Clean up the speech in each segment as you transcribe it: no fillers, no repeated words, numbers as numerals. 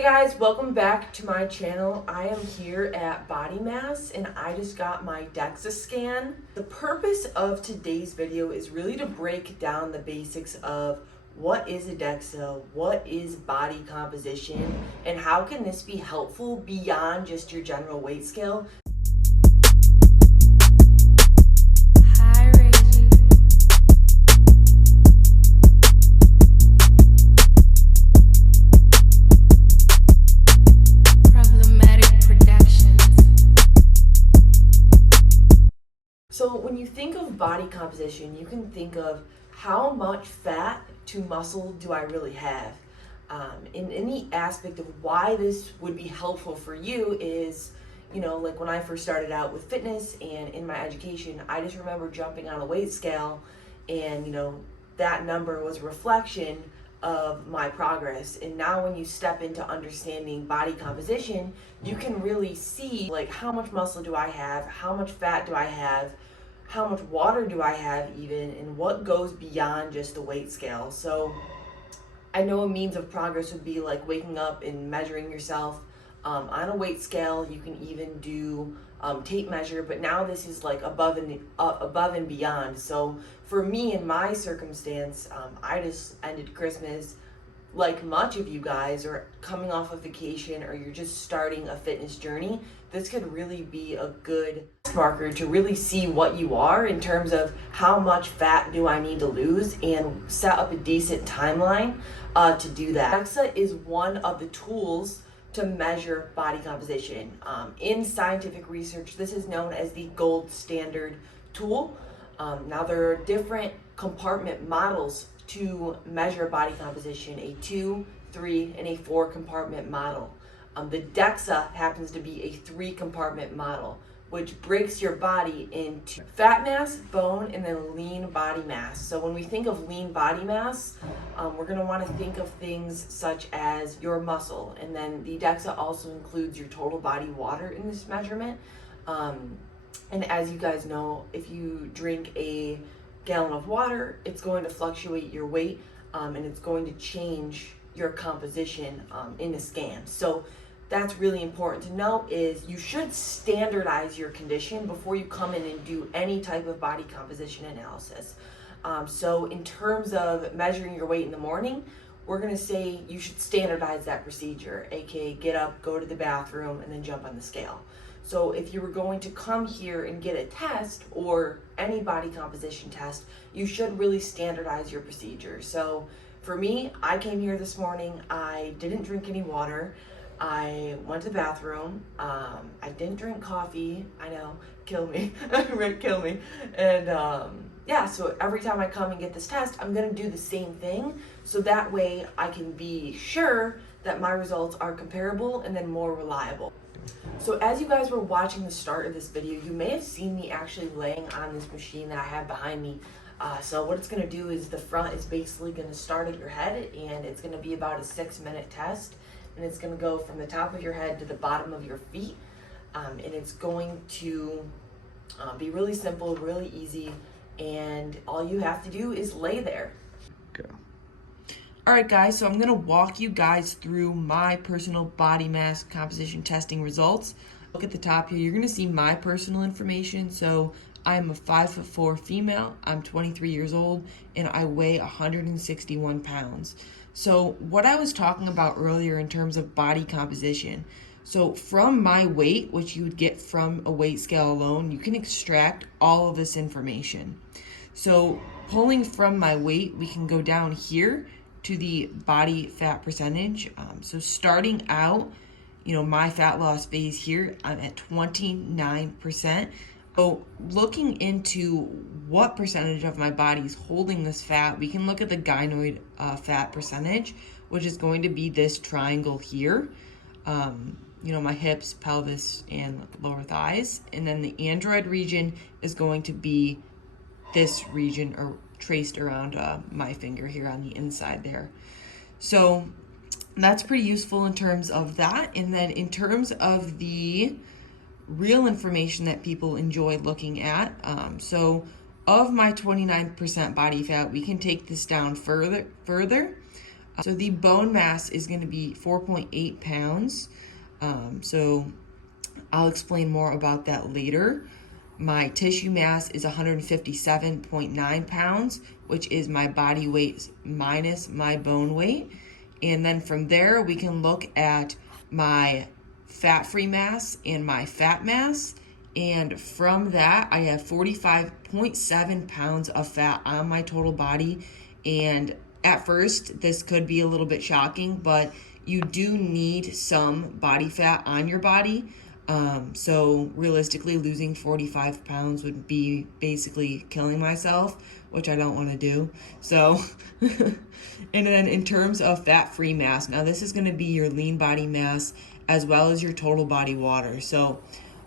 Hey guys, welcome back to my channel. I am here at BodyMass and I just got my Dexa scan. The purpose of today's video is really to break down the basics of what is a Dexa, what is body composition, and how can this be helpful beyond just your general weight scale. So when you think of body composition, you can think of how much fat to muscle do I really have. In any aspect of why this would be helpful for you is, like when I first started out with fitness and in my education, I just remember jumping on a weight scale and, that number was a reflection of my progress. And now when you step into understanding body composition, you can really see like how much muscle do I have, how much fat do I have, how much water do I have even, and what goes beyond just the weight scale. So I know a means of progress would be like waking up and measuring yourself on a weight scale. You can even do tape measure, but now this is like above and beyond. So for me, in my circumstance, I just ended Christmas like much of you guys are coming off of vacation or you're just starting a fitness journey. This could really be a good marker to really see what you are in terms of how much fat do I need to lose and set up a decent timeline to do that. Dexa is one of the tools to measure body composition. In scientific research, this is known as the gold standard tool. Now there are different compartment models to measure body composition, a 2, 3, and a 4 compartment model. The Dexa happens to be a 3 compartment model, which breaks your body into fat mass, bone, and then lean body mass. So when we think of lean body mass, we're gonna wanna think of things such as your muscle. And then the Dexa also includes your total body water in this measurement. And as you guys know, if you drink a gallon of water, it's going to fluctuate your weight and it's going to change your composition in the scan. So that's really important to know is you should standardize your condition before you come in and do any type of body composition analysis. So in terms of measuring your weight in the morning, we're gonna say you should standardize that procedure, aka get up, go to the bathroom, and then jump on the scale. So if you were going to come here and get a test or any body composition test, you should really standardize your procedure. So for me, I came here this morning, I didn't drink any water, I went to the bathroom, I didn't drink coffee, I know, kill me, Rick, kill me. And yeah, so every time I come and get this test, I'm gonna do the same thing. So that way I can be sure that my results are comparable and then more reliable. So as you guys were watching the start of this video, you may have seen me actually laying on this machine that I have behind me. So what it's going to do is the front is basically going to start at your head, and it's going to be about a 6-minute test. And it's going to go from the top of your head to the bottom of your feet. And it's going to be really simple, really easy. And all you have to do is lay there. Go. Alright guys, so I'm going to walk you guys through my personal body mass composition testing results. Look at the top here, you're going to see my personal information. So I'm a 5'4" female, I'm 23 years old, and I weigh 161 pounds. So what I was talking about earlier in terms of body composition, so from my weight, which you would get from a weight scale alone, you can extract all of this information. So pulling from my weight, we can go down here to the body fat percentage. So starting out, my fat loss phase here, I'm at 29%. So looking into what percentage of my body is holding this fat, we can look at the gynoid fat percentage, which is going to be this triangle here. My hips, pelvis, and lower thighs. And then the android region is going to be this region or traced around my finger here on the inside there. So that's pretty useful in terms of that. And then in terms of the real information that people enjoy looking at, so of my 29% body fat, we can take this down further. So the bone mass is going to be 4.8 pounds. So I'll explain more about that later. My tissue mass is 157.9 pounds, which is my body weight minus my bone weight. And then from there, we can look at my fat-free mass and my fat mass. And from that, I have 45.7 pounds of fat on my total body. And at first, this could be a little bit shocking, but you do need some body fat on your body. So realistically, losing 45 pounds would be basically killing myself, which I don't want to do. So, and then in terms of fat-free mass, now this is going to be your lean body mass as well as your total body water. So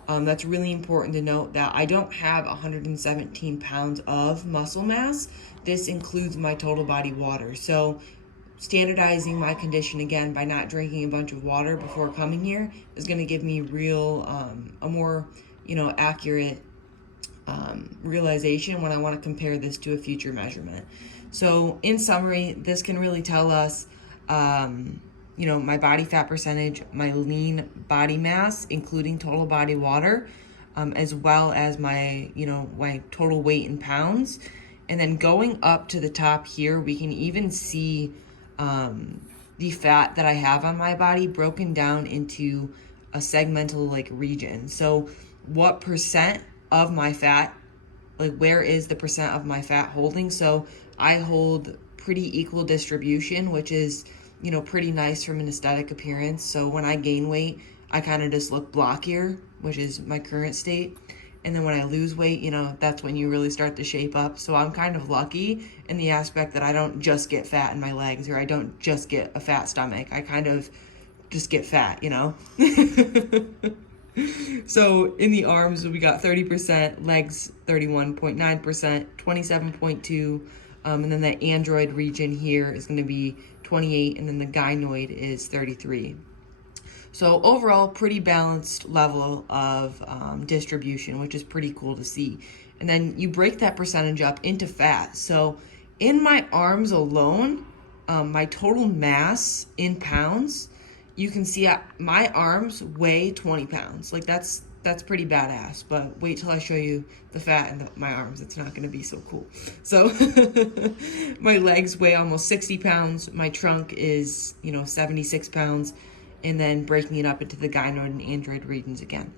that's really important to note that I don't have 117 pounds of muscle mass. This includes my total body water. So standardizing my condition again by not drinking a bunch of water before coming here is going to give me a more accurate realization when I want to compare this to a future measurement. So in summary, this can really tell us my body fat percentage, my lean body mass including total body water, as well as my my total weight in pounds. And then going up to the top here, we can even see the fat that I have on my body broken down into a segmental region. So what percent of my fat, where is the percent of my fat holding? So I hold pretty equal distribution, which is pretty nice from an aesthetic appearance. So when I gain weight, I kind of just look blockier, which is my current state. And then when I lose weight, that's when you really start to shape up. So I'm kind of lucky in the aspect that I don't just get fat in my legs, or I don't just get a fat stomach. I kind of just get fat, So in the arms, we got 30%, legs 31.9%, 27.2%, and then the android region here is going to be 28%, and then the gynoid is 33%. So overall, pretty balanced level of distribution, which is pretty cool to see. And then you break that percentage up into fat. So in my arms alone, my total mass in pounds, you can see my arms weigh 20 pounds. That's pretty badass. But wait till I show you the fat in my arms. It's not going to be so cool. So my legs weigh almost 60 pounds. My trunk is 76 pounds. And then breaking it up into the gynoid and android regions again.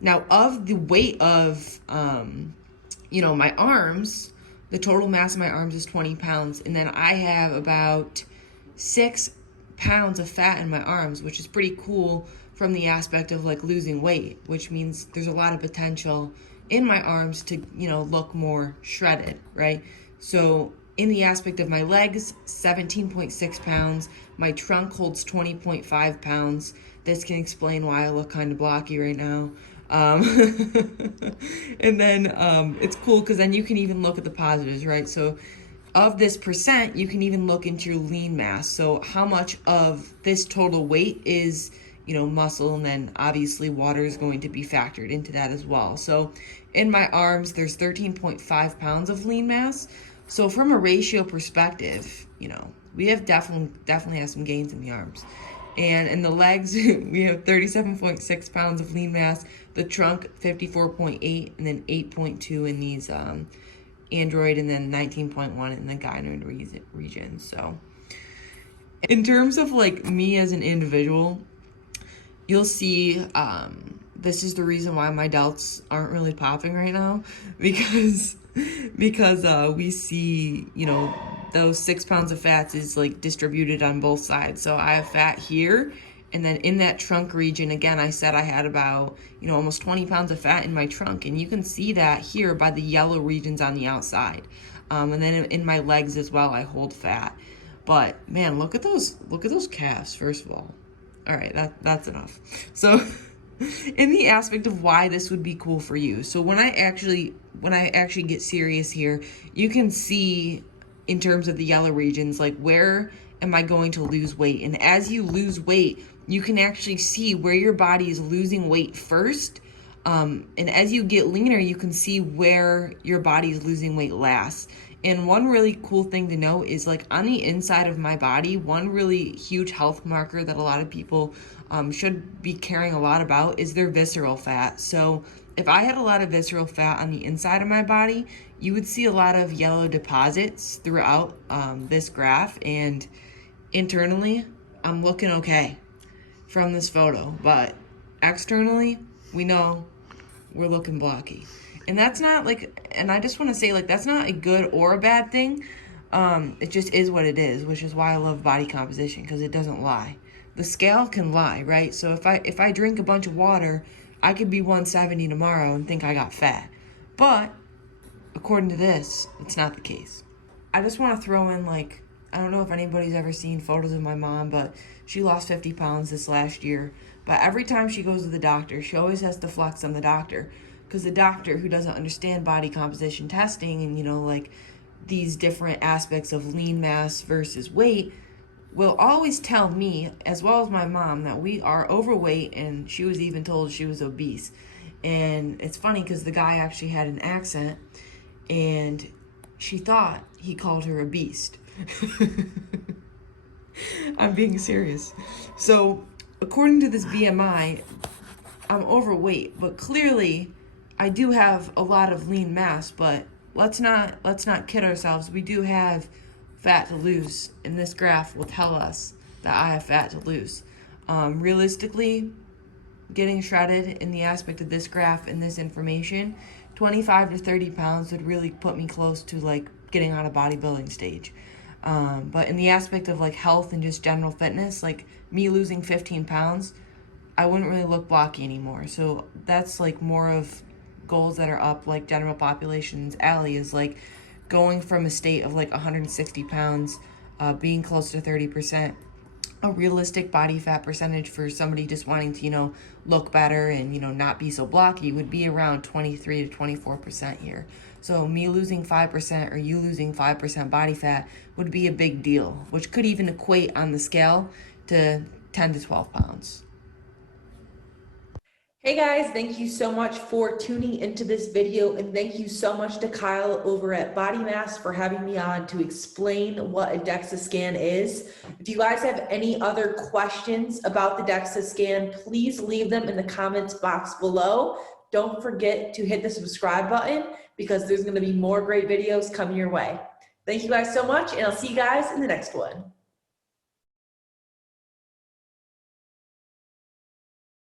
Now, of the weight of, my arms, the total mass of my arms is 20 pounds. And then I have about 6 pounds of fat in my arms, which is pretty cool from the aspect of losing weight, which means there's a lot of potential in my arms to, look more shredded, right? So in the aspect of my legs, 17.6 pounds. My trunk holds 20.5 pounds. This can explain why I look kind of blocky right now. And then it's cool because then you can even look at the positives, right? So of this percent, you can even look into your lean mass. So how much of this total weight is, muscle, and then obviously water is going to be factored into that as well. So in my arms, there's 13.5 pounds of lean mass. So from a ratio perspective, we have definitely have some gains in the arms. And in the legs, we have 37.6 pounds of lean mass, the trunk 54.8, and then 8.2 in these android, and then 19.1 in the gynoid region. So in terms of me as an individual, you'll see this is the reason why my delts aren't really popping right now, because we see, those 6 pounds of fats is distributed on both sides. So I have fat here, and then in that trunk region, again, I said I had about, almost 20 pounds of fat in my trunk, and you can see that here by the yellow regions on the outside. And then in my legs as well, I hold fat. But man, look at those calves, first of all. All right, that's enough. So in the aspect of why this would be cool for you. So when I actually get serious here, you can see in terms of the yellow regions, where am I going to lose weight? And as you lose weight, you can actually see where your body is losing weight first. And as you get leaner, you can see where your body is losing weight last. And one really cool thing to note is like on the inside of my body, one really huge health marker that a lot of people should be caring a lot about is their visceral fat. So if I had a lot of visceral fat on the inside of my body, you would see a lot of yellow deposits throughout this graph. And internally, I'm looking okay from this photo, but externally, we know we're looking blocky. And that's not like, and I just want to say, like, that's not a good or a bad thing. It just is what it is, which is why I love body composition, because it doesn't lie. The scale can lie, right? So if I drink a bunch of water, I could be 170 tomorrow and think I got fat. But according to this, it's not the case. I just want to throw in, like, I don't know if anybody's ever seen photos of my mom, but she lost 50 pounds this last year. But every time she goes to the doctor, she always has to flex on the doctor, because the doctor, who doesn't understand body composition testing and, you know, like these different aspects of lean mass versus weight, will always tell me, as well as my mom, that we are overweight, and she was even told she was obese. And it's funny because the guy actually had an accent, and she thought he called her a beast. I'm being serious. So, according to this BMI, I'm overweight, but clearly I do have a lot of lean mass, but let's not kid ourselves. We do have fat to lose, and this graph will tell us that I have fat to lose. Realistically, getting shredded in the aspect of this graph and this information, 25 to 30 pounds would really put me close to like getting on a bodybuilding stage. But in the aspect of like health and just general fitness, like me losing 15 pounds, I wouldn't really look blocky anymore. So that's like more of goals that are up, like general population's alley, is like going from a state of like 160 pounds, being close to 30%. A realistic body fat percentage for somebody just wanting to, you know, look better and, you know, not be so blocky would be around 23 to 24% here. So me losing 5% or you losing 5% body fat would be a big deal, which could even equate on the scale to 10 to 12 pounds. Hey guys, thank you so much for tuning into this video, and thank you so much to Kyle over at BodyMass for having me on to explain what a Dexa scan is. If you guys have any other questions about the Dexa scan, please leave them in the comments box below. Don't forget to hit the subscribe button, because there's going to be more great videos coming your way. Thank you guys so much, and I'll see you guys in the next one.